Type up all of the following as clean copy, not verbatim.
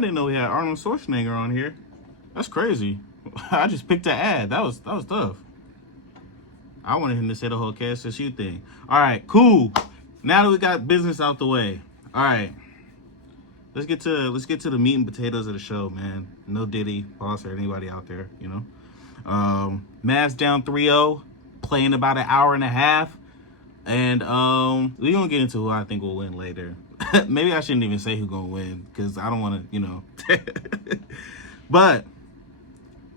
didn't know we had Arnold Schwarzenegger on here. That's crazy. I just picked an ad. That was tough. I wanted him to say the whole cast and shoot thing. All right, cool. Now that we got business out the way, all right. Let's get to the meat and potatoes of the show, man. No Diddy, Boss, or anybody out there, you know. Mavs down 3-0, playing about an hour and a half, and we're gonna get into who I think will win later. Maybe I shouldn't even say who's gonna win because I don't want to, you know. But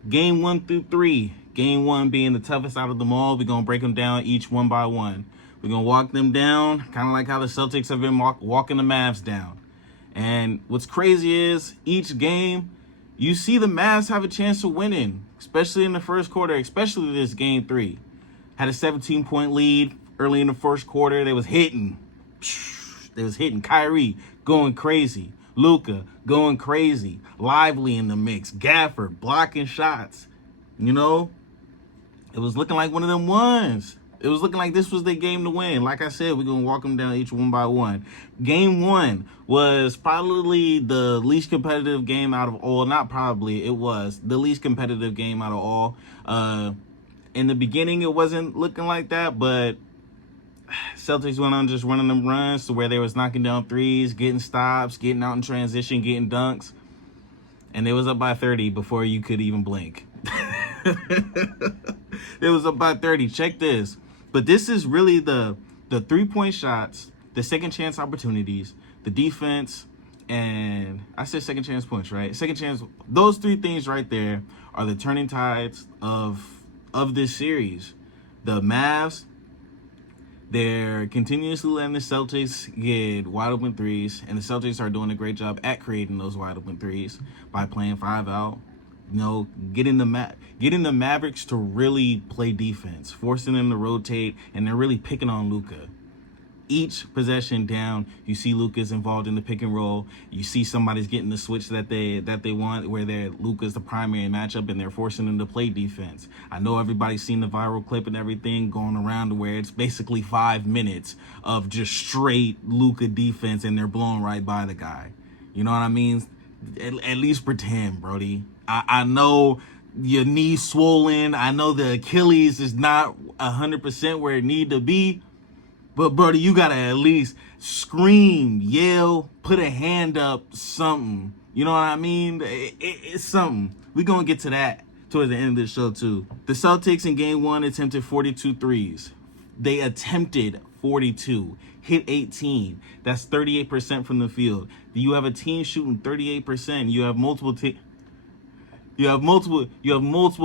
game 1 through 3, game 1 being the toughest out of them all, we're gonna break them down each one by one. We're gonna walk them down, kind of like how the Celtics have been walking the Mavs down. And what's crazy is each game, you see the Mavs have a chance of winning, especially in the first quarter, especially this game 3. Had a 17-point lead early in the first quarter. They was hitting. Kyrie going crazy. Luka going crazy. Lively in the mix. Gafford blocking shots. You know, it was looking like one of them ones. It was looking like this was their game to win. Like I said, we're going to walk them down each one by one. Game 1 was probably the least competitive game out of all. Not probably, it was the least competitive game out of all. In the beginning, it wasn't looking like that, but Celtics went on just running them runs to where they was knocking down threes, getting stops, getting out in transition, getting dunks. And they was up by 30 before you could even blink. It was up by 30. Check this. But this is really the 3-point shots, the second chance opportunities, the defense, and I said second chance points, right? Second chance. Those 3 things right there are the turning tides of this series. The Mavs, they're continuously letting the Celtics get wide open threes, and the Celtics are doing a great job at creating those wide open threes by playing 5 out. You know, getting the Mavericks to really play defense, forcing them to rotate, and they're really picking on Luka. Each possession down, you see Luka's involved in the pick and roll. You see somebody's getting the switch that they want, where Luka's the primary matchup, and they're forcing them to play defense. I know everybody's seen the viral clip and everything going around to where it's basically 5 minutes of just straight Luka defense, and they're blown right by the guy. You know what I mean? At least pretend, Brody. I know your knee's swollen. I know the Achilles is not 100% where it need to be. But, Brody, you got to at least scream, yell, put a hand up, something. You know what I mean? It's something. We're going to get to that towards the end of the show, too. The Celtics in game 1 attempted 42 threes. They attempted 42, hit 18. That's 38% from the field. You have a team shooting 38%. You have multiple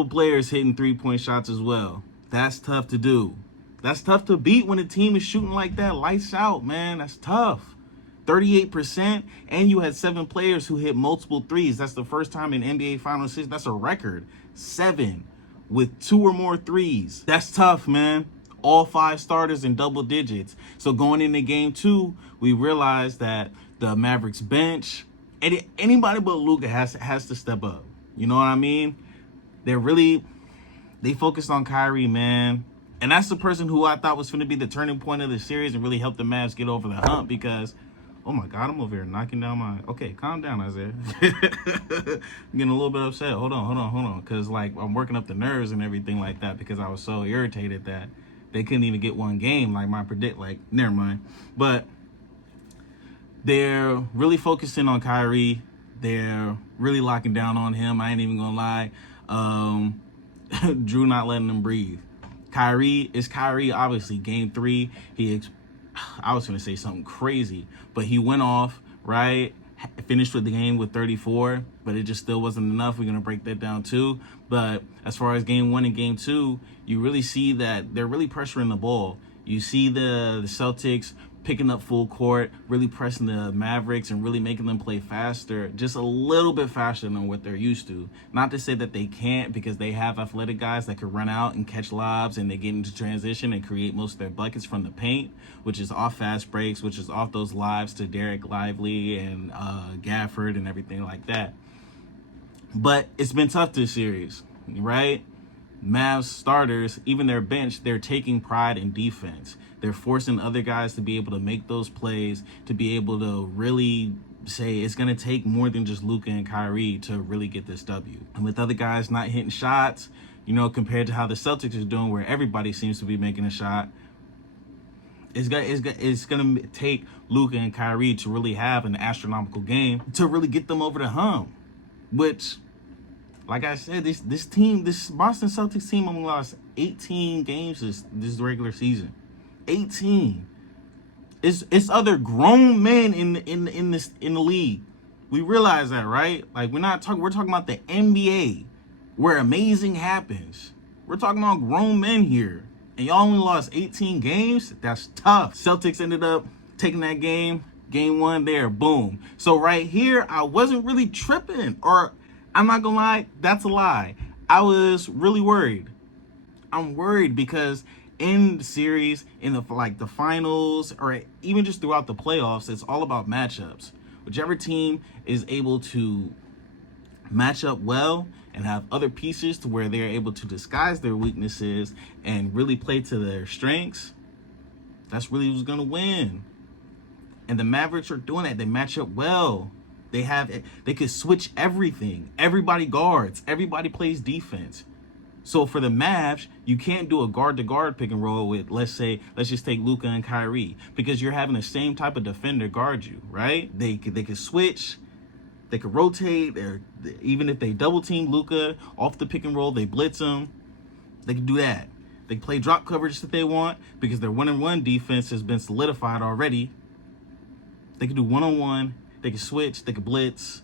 players hitting 3-point shots as well. That's tough to do. That's tough to beat when a team is shooting like that. Lights out, man. That's tough. 38%, and you had 7 players who hit multiple threes. That's the first time in NBA Finals history. That's a record. 7 with 2 or more threes. That's tough, man. All 5 starters in double digits. So going into game 2, we realized that the Mavericks bench, anybody but Luka has to step up. You know what I mean? They focused on Kyrie, man. And that's the person who I thought was going to be the turning point of the series and really help the Mavs get over the hump because, oh my God, I'm over here knocking down my... Okay, calm down, Isaiah. I'm getting a little bit upset. Hold on. Because, like, I'm working up the nerves and everything like that because I was so irritated that they couldn't even get one game like never mind. But they're really focusing on Kyrie. They're really locking down on him. I ain't even going to lie. Drew not letting them breathe. Kyrie is Kyrie, obviously. Game 3, I was going to say something crazy, but he went off, right? Finished with the game with 34, but it just still wasn't enough. We're going to break that down too. But as far as game 1 and game 2, you really see that they're really pressuring the ball. You see the Celtics picking up full court, really pressing the Mavericks and really making them play faster, just a little bit faster than what they're used to. Not to say that they can't, because they have athletic guys that can run out and catch lobs, and they get into transition and create most of their buckets from the paint, which is off fast breaks, which is off those lives to Derek Lively and Gafford and everything like that. But it's been tough this series, right? Mavs starters, even their bench, they're taking pride in defense. They're forcing other guys to be able to make those plays, to be able to really say it's going to take more than just Luka and Kyrie to really get this W. And with other guys not hitting shots, you know, compared to how the Celtics is doing, where everybody seems to be making a shot, it's going to take Luka and Kyrie to really have an astronomical game to really get them over the hump. Which, like I said, this Boston Celtics team only lost 18 games this regular season. 18. It's other grown men in the league. We realize that, right? Like, we're talking about the NBA, where amazing happens. We're talking about grown men here. And y'all only lost 18 games? That's tough. Celtics ended up taking that game. Game 1 there, boom. So right here, I wasn't really tripping. Or, I'm not gonna lie, that's a lie. I was really worried. I'm worried because in the series, in the finals, or even just throughout the playoffs, it's all about matchups. Whichever team is able to match up well and have other pieces to where they're able to disguise their weaknesses and really play to their strengths, that's really who's gonna win. And the Mavericks are doing that. They match up well. They could switch everything. Everybody guards. Everybody plays defense. So for the Mavs, you can't do a guard-to-guard pick and roll with, let's just take Luka and Kyrie, because you're having the same type of defender guard you, right? They could switch. They could rotate. Or even if they double team Luka off the pick and roll, they blitz him. They can do that. They can play drop coverage if they want, because their one-on-one defense has been solidified already. They can do one-on-one. They can switch. They can blitz.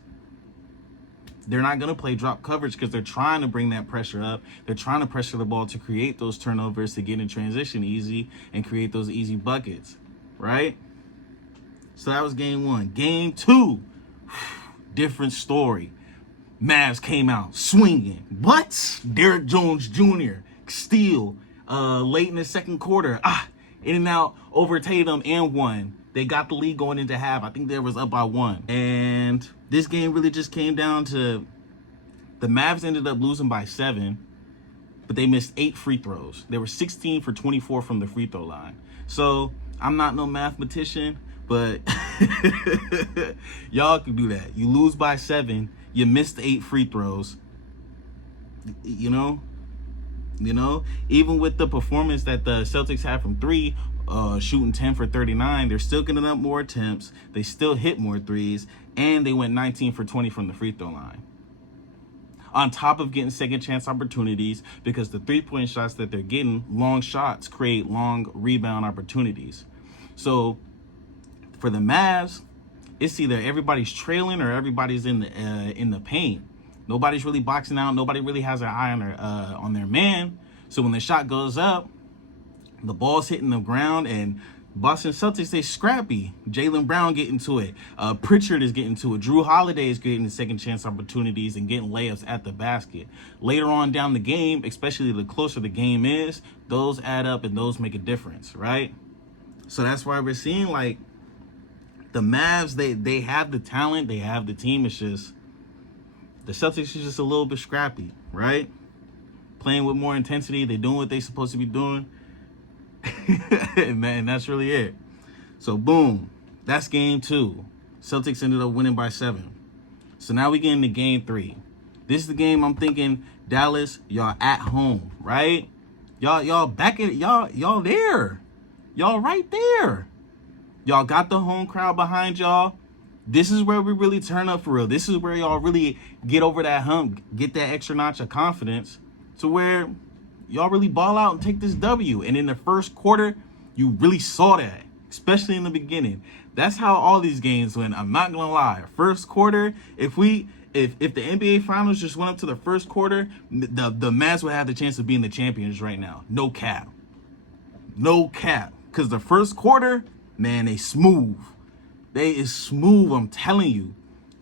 They're not going to play drop coverage because they're trying to bring that pressure up. They're trying to pressure the ball to create those turnovers, to get in transition easy and create those easy buckets, right? So that was game 1. Game 2, different story. Mavs came out swinging. What? Derrick Jones Jr. steal late in the second quarter. In and out over Tatum and one. They got the lead going into half. I think they was up by 1. And this game really just came down to the Mavs ended up losing by 7, but they missed 8 free throws. They were 16 for 24 from the free throw line. So I'm not no mathematician, but y'all can do that. You lose by 7. You missed 8 free throws. You know, even with the performance that the Celtics had from 3, shooting 10 for 39, they're still getting up more attempts. They still hit more threes, and they went 19 for 20 from the free throw line. On top of getting second chance opportunities, because the 3-point shots that they're getting, long shots create long rebound opportunities. So for the Mavs, it's either everybody's trailing or everybody's in the paint. Nobody's really boxing out. Nobody really has their eye on their man. So when the shot goes up, the ball's hitting the ground, and Boston Celtics, they scrappy. Jaylen Brown getting to it. Pritchard is getting to it. Drew Holiday is getting the second chance opportunities and getting layups at the basket. Later on down the game, especially the closer the game is, those add up and those make a difference, right? So that's why we're seeing, like, the Mavs, they have the talent, they have the team. It's just the Celtics is just a little bit scrappy, right? Playing with more intensity. They're doing what they're supposed to be doing. and that's really it. So boom, that's game 2. Celtics ended up winning by 7. So now we get into game 3. This is the game I'm thinking, Dallas, y'all at home, right? Y'all back in, y'all there. Y'all right there. Y'all got the home crowd behind y'all. This is where we really turn up for real. This is where y'all really get over that hump, get that extra notch of confidence to where y'all really ball out and take this W. And in the first quarter, you really saw that, especially in the beginning. That's how all these games went. I'm not gonna lie. First quarter, if the NBA Finals just went up to the first quarter, the Mavs would have the chance of being the champions right now. No cap. No cap. Because the first quarter, man, they smooth. They is smooth, I'm telling you.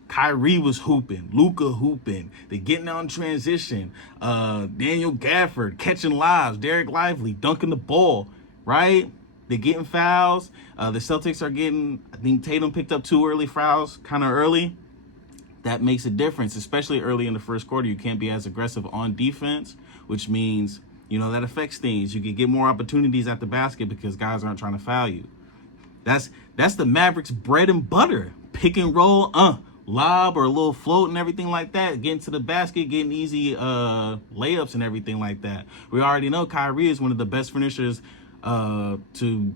Kyrie was hooping, Luka hooping. They getting out in transition. Daniel Gafford catching lives. Derek Lively dunking the ball, right? They're getting fouls. The Celtics are getting, I think Tatum picked up 2 early fouls, kind of early. That makes a difference, especially early in the first quarter. You can't be as aggressive on defense, which means, that affects things. You can get more opportunities at the basket because guys aren't trying to foul you. That's the Mavericks' bread and butter. pick and roll, lob or a little float and everything like that, getting to the basket, getting easy layups and everything like that. We already know Kyrie is one of the best finishers to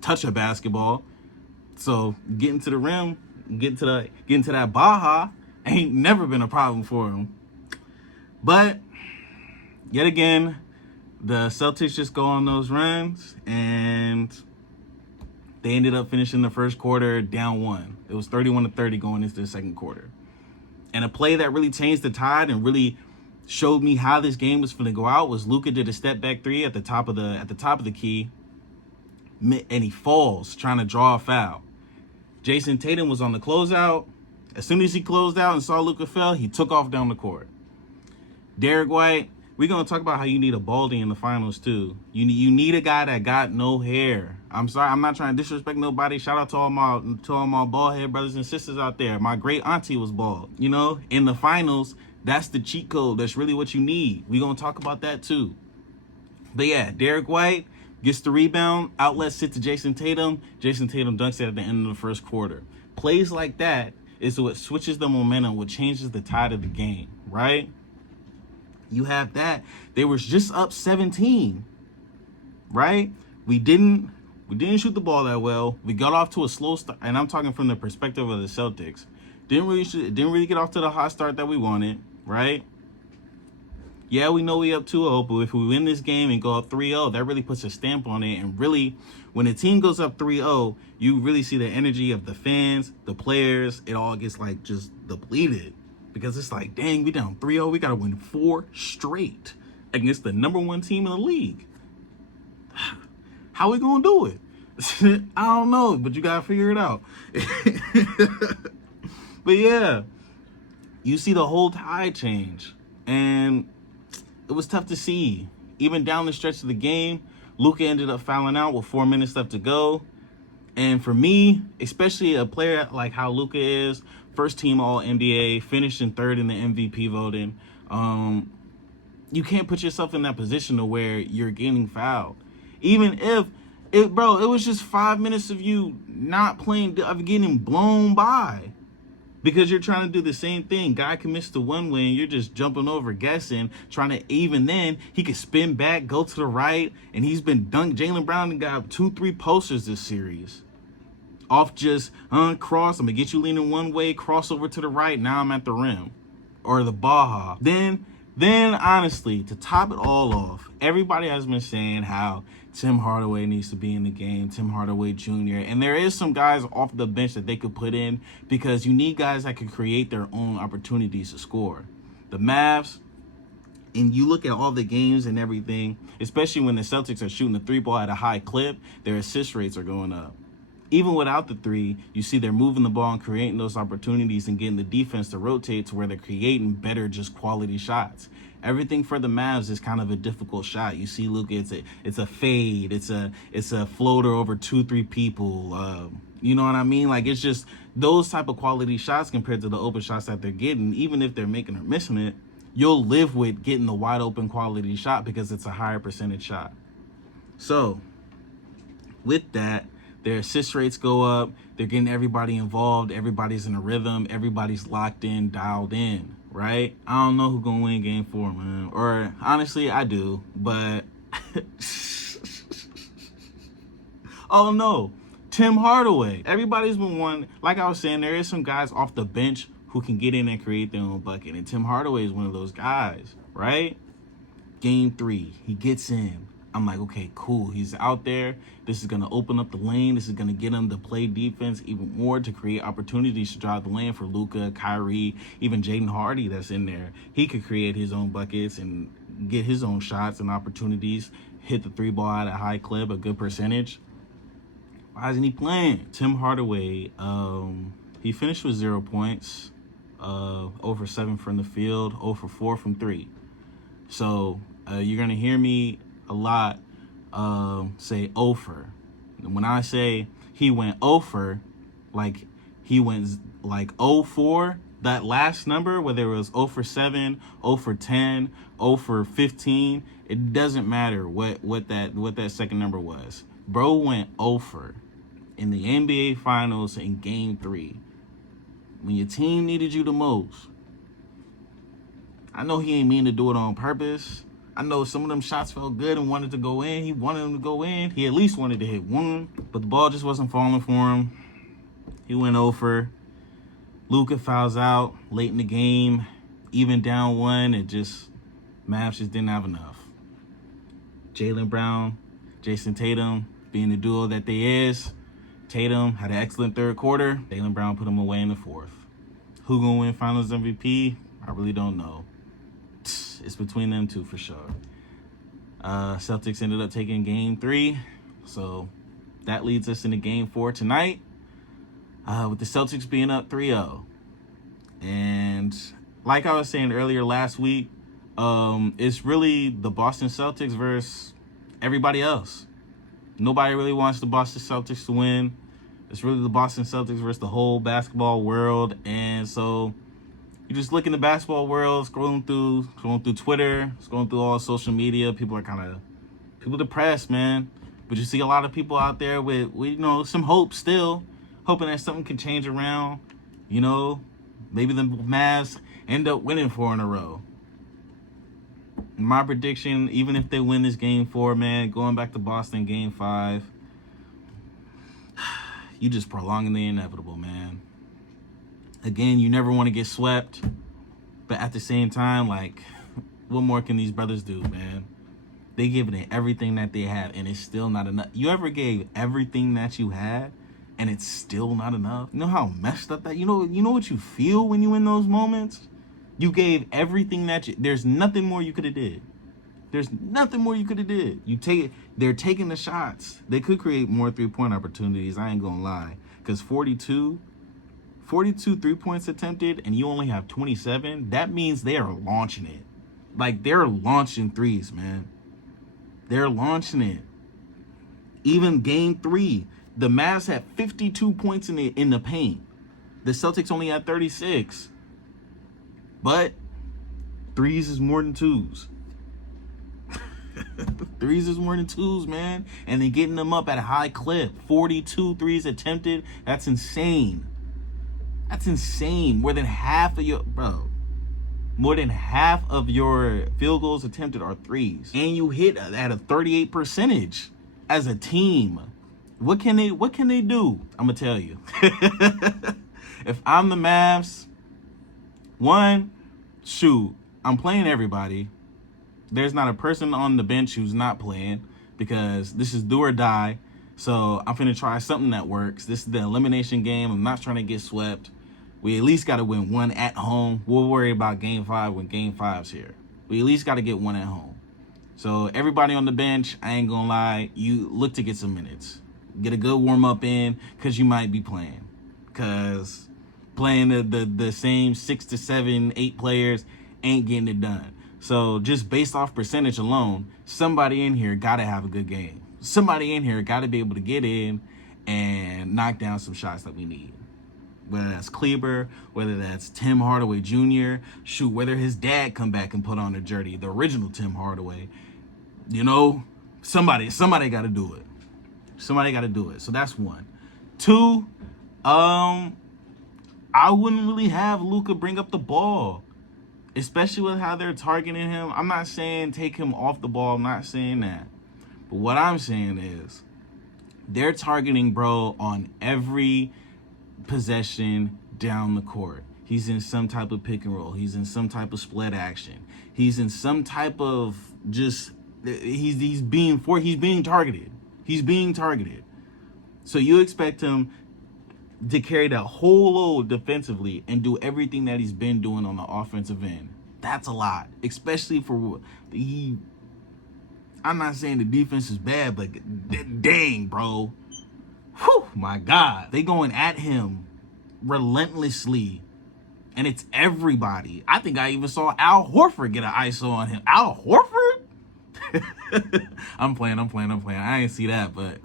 touch a basketball. So getting to the rim, getting to that Baja ain't never been a problem for him. But yet again, the Celtics just go on those runs, and they ended up finishing the first quarter down 1. It was 31-30 going into the second quarter. And a play that really changed the tide and really showed me how this game was going to go out was Luka did a step back 3 at the top of the key, and he falls trying to draw a foul. Jason Tatum was on the closeout. As soon as he closed out and saw Luka fell, he took off down the court. Derek White, we're going to talk about how you need a Baldy in the finals, too. You need a guy that got no hair. I'm sorry, I'm not trying to disrespect nobody. Shout out to all my bald head brothers and sisters out there. My great auntie was bald. You know, in the finals, that's the cheat code. That's really what you need. We're going to talk about that, too. But yeah, Derek White gets the rebound, outlet sit to Jason Tatum. Jason Tatum dunks it at the end of the first quarter. Plays like that is what switches the momentum, what changes the tide of the game, right? You have that. They were just up 17, right? We didn't shoot the ball that well. We got off to a slow start, and I'm talking from the perspective of the Celtics. Didn't really get off to the hot start that we wanted, right? Yeah, we know we up 2-0, but if we win this game and go up 3-0, that really puts a stamp on it. And really, when a team goes up 3-0, you really see the energy of the fans, the players. It all gets like just depleted. Because it's like, dang, we down 3-0. We got to win 4 straight against the number 1 team in the league. How we going to do it? I don't know, but you got to figure it out. But yeah, you see the whole tide change. And it was tough to see. Even down the stretch of the game, Luka ended up fouling out with 4 minutes left to go. And for me, especially a player like how Luka is, first team All-NBA, finished in 3rd in the MVP voting, you can't put yourself in that position to where you're getting fouled. Even if, it was just 5 minutes of you not playing, of getting blown by. Because you're trying to do the same thing. Guy commits to one way and you're just jumping over, guessing, trying to, even then, he could spin back, go to the right, and he's been dunked. Jaylen Brown got 2-3 posters this series. Off just, cross, I'm going to get you leaning one way, cross over to the right, now I'm at the rim. Or the Baja. Then honestly, to top it all off, everybody has been saying how Tim Hardaway needs to be in the game, Tim Hardaway Jr. And there is some guys off the bench that they could put in because you need guys that can create their own opportunities to score. The Mavs, and you look at all the games and everything, especially when the Celtics are shooting the 3 ball at a high clip, their assist rates are going up. Even without the 3, you see they're moving the ball and creating those opportunities and getting the defense to rotate to where they're creating better, just quality shots. Everything for the Mavs is kind of a difficult shot. You see, Luka, it's a fade, it's a floater over 2-3 people. You know what I mean? Like, it's just those type of quality shots compared to the open shots that they're getting. Even if they're making or missing it, you'll live with getting the wide open quality shot because it's a higher percentage shot. So, with that, their assist rates go up. They're getting everybody involved. Everybody's in a rhythm. Everybody's locked in, dialed in, right? I don't know who's going to win game 4, man. Or, honestly, I do. But, oh, no. Tim Hardaway. Everybody's been one. Like I was saying, there is some guys off the bench who can get in and create their own bucket. And Tim Hardaway is one of those guys, right? Game 3, he gets in. I'm like, okay, cool. He's out there. This is going to open up the lane. This is going to get him to play defense even more, to create opportunities to drive the lane for Luka, Kyrie, even Jaden Hardy that's in there. He could create his own buckets and get his own shots and opportunities, hit the 3 ball at a high clip, a good percentage. Why isn't he playing? Tim Hardaway, he finished with 0 points, 0 for 7 from the field, 0 for 4 from 3. So you're going to hear me a lot say over. And when I say he went over, like he went like 0-4, that last number, whether it was 0 for 7, 0 for 10, 0 for 15, it doesn't matter what that second number was. Bro went over. in the NBA Finals in Game 3, when your team needed you the most. I know he ain't mean to do it on purpose. I know some of them shots felt good and wanted to go in. He wanted them to go in. He at least wanted to hit one, but the ball just wasn't falling for him. He went over. Luka fouls out late in the game. Even down one, Mavs just didn't have enough. Jaylen Brown, Jason Tatum, being the duo that they is. Tatum had an excellent third quarter. Jaylen Brown put him away in the fourth. Who gonna win Finals MVP? I really don't know. It's between them two for sure. Celtics ended up taking Game 3, so that leads us into Game 4 tonight, with the Celtics being up 3-0. And like I was saying earlier last week, it's really the Boston Celtics versus everybody else. Nobody really wants the Boston Celtics to win. It's really the Boston Celtics versus the whole basketball world. And so you just look in the basketball world, scrolling through Twitter, scrolling through all social media. People depressed, man. But you see a lot of people out there with some hope still, hoping that something can change around. Maybe the Mavs end up winning 4 in a row. My prediction, even if they win this Game 4, man, going back to Boston Game 5, you just prolonging the inevitable, man. Again, you never want to get swept, but at the same time, what more can these brothers do, man? They giving it everything that they have, and it's still not enough. You ever gave everything that you had, and it's still not enough? You know how messed up that? You know what you feel when you in those moments? You gave everything there's nothing more you could have did. There's nothing more you could have did. They're taking the shots. They could create more 3-point opportunities. I ain't gonna lie, because 42 3-points attempted, and you only have 27. That means they are launching it. They're launching threes, man. They're launching it. Even Game 3, the Mavs had 52 points in the paint. The Celtics only had 36. But threes is more than twos. Threes is more than twos, man. And they're getting them up at a high clip. 42 threes attempted. That's insane. That's insane. More than half of your field goals attempted are threes. And you hit at a 38 percentage as a team. What can they do? I'm going to tell you. If I'm the Mavs, I'm playing everybody. There's not a person on the bench who's not playing, because this is do or die. So I'm finna try something that works. This is the elimination game. I'm not trying to get swept. We at least got to win one at home. We'll worry about Game 5 when Game 5's here. We at least got to get one at home. So everybody on the bench, I ain't gonna lie, you look to get some minutes. Get a good warm-up in, because you might be playing. Because playing the same 6 to 7, 8 players ain't getting it done. So just based off percentage alone, somebody in here got to have a good game. Somebody in here got to be able to get in and knock down some shots that we need. Whether that's Kleber, whether that's Tim Hardaway Jr., whether his dad come back and put on a jersey, the original Tim Hardaway. Somebody got to do it. Somebody got to do it. So that's one. 2, I wouldn't really have Luka bring up the ball, especially with how they're targeting him. I'm not saying take him off the ball. I'm not saying that. But what I'm saying is they're targeting bro on every possession down the court. He's in some type of pick and roll. He's in some type of split action. He's in some type of he's being targeted. He's being targeted. So you expect him to carry that whole load defensively and do everything that he's been doing on the offensive end. That's a lot, especially for I'm not saying the defense is bad, but dang, bro. Whew, my God. They going at him relentlessly, and it's everybody. I think I even saw Al Horford get an ISO on him. Al Horford? I'm playing. I ain't see that, but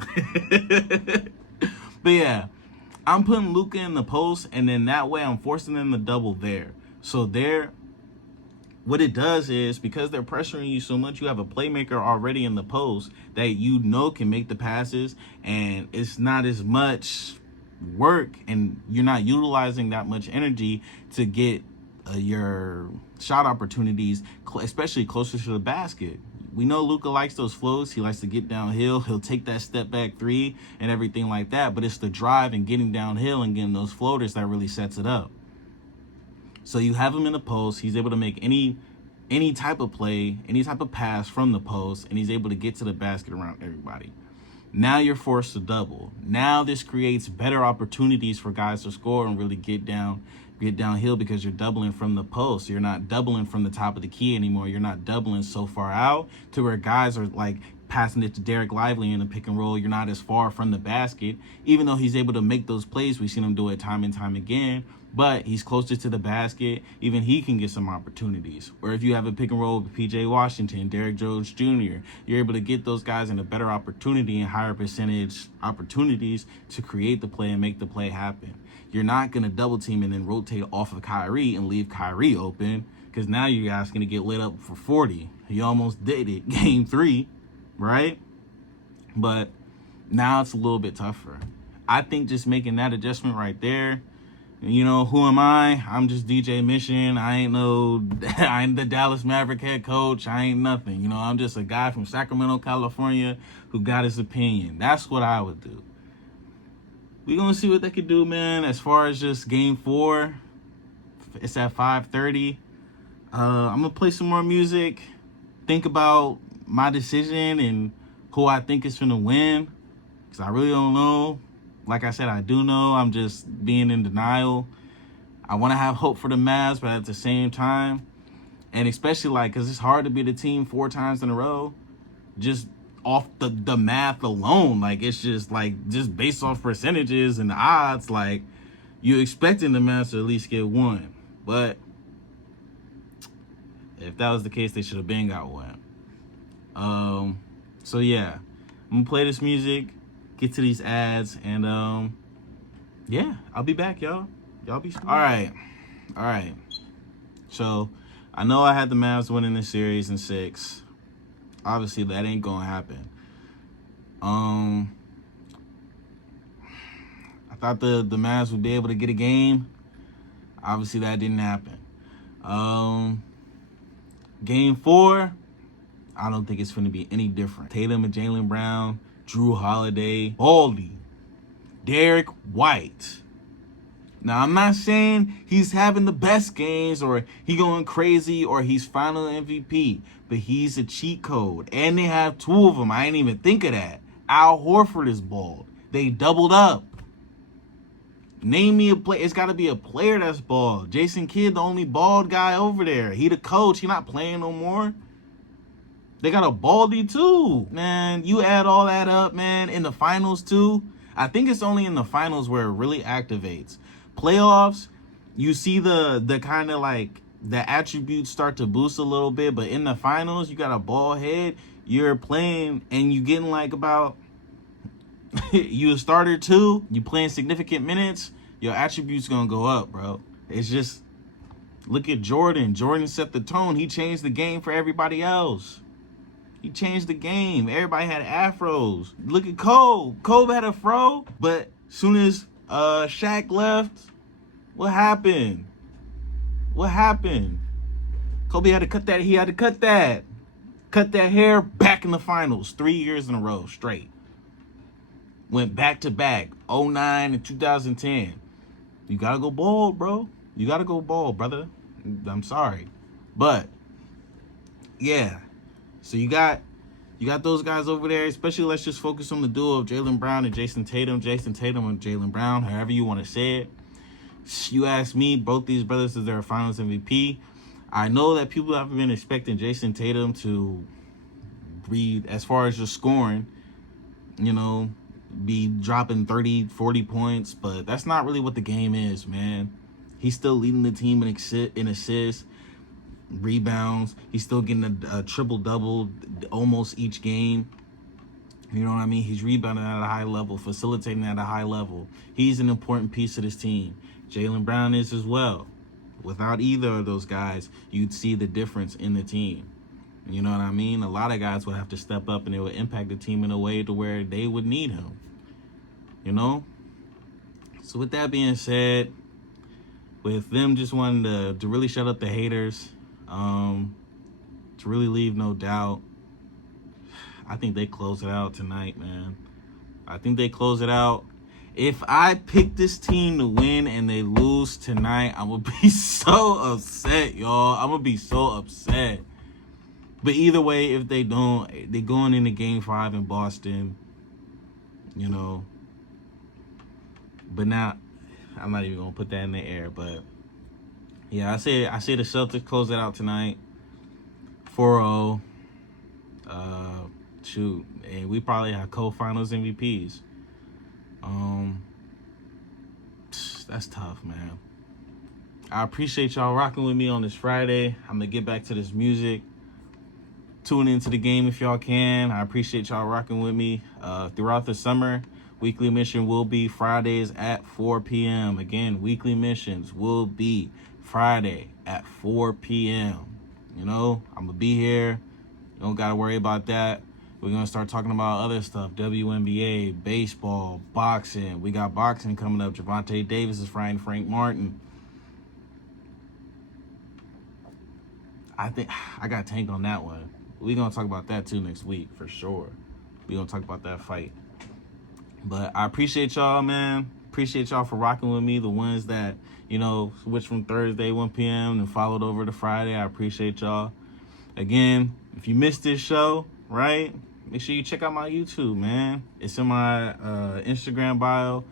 but yeah. I'm putting Luka in the post, and then that way I'm forcing them to double there. So what it does is, because they're pressuring you so much, you have a playmaker already in the post that you know can make the passes, and it's not as much work, and you're not utilizing that much energy to get your shot opportunities, especially closer to the basket. We know Luka likes those flows. He likes to get downhill. He'll take that step back three and everything like that, but it's the drive and getting downhill and getting those floaters that really sets it up. So you have him in the post. He's able to make any type of play, any type of pass from the post, and he's able to get to the basket around everybody. Now you're forced to double. Now this creates better opportunities for guys to score and really get downhill, because you're doubling from the post. You're not doubling from the top of the key anymore. You're not doubling so far out to where guys are like passing it to Derek Lively in the pick and roll. You're not as far from the basket, even though he's able to make those plays. We've seen him do it time and time again, but he's closer to the basket. Even he can get some opportunities. Or if you have a pick and roll with PJ Washington, Derrick Jones Jr., you're able to get those guys in a better opportunity and higher percentage opportunities to create the play and make the play happen. You're not going to double team and then rotate off of Kyrie and leave Kyrie open, because now you guys going to get lit up for 40. He almost did it game 3, right? But now it's a little bit tougher. I think just making that adjustment right there, you know, who am I? I'm just DJ Mission. I ain't the Dallas Maverick head coach. I ain't nothing. You know, I'm just a guy from Sacramento, California who got his opinion. That's what I would do. We're going to see what they could do, man. As far as just game 4, it's at 5:30. I'm going to play some more music, think about my decision and who I think is going to win, because I really don't know. Like I said, I do know. I'm just being in denial. I want to have hope for the Mavs, but at the same time, and especially like, because it's hard to beat a team 4 times in a row, just off the math alone. Like, it's just like, just based off percentages and the odds, like, you're expecting the Mavs to at least get 1. But if that was the case, they should have been got 1. So yeah, I'm gonna play this music, get to these ads, and yeah, I'll be back, y'all be smart. All right, so I know I had the Mavs winning this series in 6. Obviously that ain't gonna happen. I thought the Mavs would be able to get a game. Obviously that didn't happen. Game 4, I don't think it's going to be any different. Tatum and Jaylen Brown, Drew Holiday, Baldy, Derek White. Now, I'm not saying he's having the best games or he going crazy or he's final MVP, but he's a cheat code. And they have 2 of them. I ain't even think of that. Al Horford is bald. They doubled up. Name me a player. It's got to be a player that's bald. Jason Kidd, the only bald guy over there. He the coach. He not playing no more. They got a baldy too. Man, you add all that up, man, in the finals too. I think it's only in the finals where it really activates. Playoffs, you see the kind of like the attributes start to boost a little bit, but in the finals, you got a bald head. You're playing and you getting like about you a starter too. You playing significant minutes. Your attributes gonna go up, bro. It's just, look at Jordan. Jordan set the tone. He changed the game for everybody else. He changed the game. Everybody had afros. Look at Kobe. Kobe had a fro, but soon as Shaq left, what happened? What happened? Kobe had to cut that. He had to cut that. Cut that hair back in the finals. 3 years in a row straight. Went back to back. 2009 and 2010. You got to go bald, bro. You got to go bald, brother. I'm sorry. But, yeah. So you got those guys over there, especially let's just focus on the duo of Jaylen Brown and Jason Tatum. Jason Tatum and Jaylen Brown, however you want to say it. You ask me, both these brothers is their finals MVP. I know that people have been expecting Jason Tatum to read, as far as just scoring, you know, be dropping 30, 40 points, but that's not really what the game is, man. He's still leading the team in assists, rebounds. He's still getting a triple-double almost each game. You know what I mean? He's rebounding at a high level, facilitating at a high level. He's an important piece of this team. Jaylen Brown is as well. Without either of those guys, you'd see the difference in the team. You know what I mean? A lot of guys would have to step up, and it would impact the team in a way to where they would need him. You know? So with that being said, with them just wanting to really shut up the haters, to really leave no doubt, I think they close it out tonight, man. I think they close it out. If I pick this team to win and they lose tonight, I'm going to be so upset, y'all. I'm going to be so upset. But either way, if they don't, they're going into Game 5 in Boston, you know. But now, I'm not even going to put that in the air. But, yeah, I say the Celtics close it out tonight. 4-0. Shoot. And we probably have co-finals MVPs. That's tough, man. I appreciate y'all rocking with me on this Friday. I'm going to get back to this music. Tune into the game if y'all can. I appreciate y'all rocking with me throughout the summer. Weekly mission will be Fridays at 4 p.m. Again, weekly missions will be Friday at 4 p.m. You know, I'm going to be here. You don't got to worry about that. We're going to start talking about other stuff. WNBA, baseball, boxing. We got boxing coming up. Javante Davis is fighting Frank Martin. I think I got Tank on that one. We're going to talk about that too next week for sure. We're going to talk about that fight. But I appreciate y'all, man. Appreciate y'all for rocking with me. The ones that, you know, switched from Thursday, 1 p.m. and followed over to Friday. I appreciate y'all. Again, if you missed this show, right, make sure you check out my YouTube, man. It's in my Instagram bio,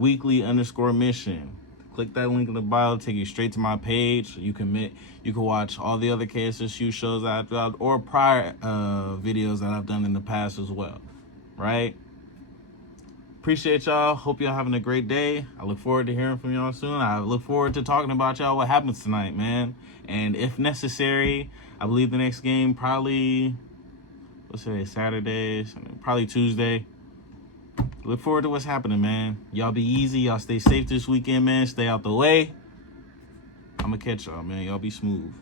weekly_mission. Click that link in the bio, take you straight to my page. You can watch all the other KSSU shows I've done or prior videos that I've done in the past as well, right? Appreciate y'all. Hope y'all having a great day. I look forward to hearing from y'all soon. I look forward to talking about y'all what happens tonight, man. And if necessary, I believe the next game probably, let's say Saturday, probably Tuesday. Look forward to what's happening, man. Y'all be easy. Y'all stay safe this weekend, man. Stay out the way. I'm going to catch y'all, man. Y'all be smooth.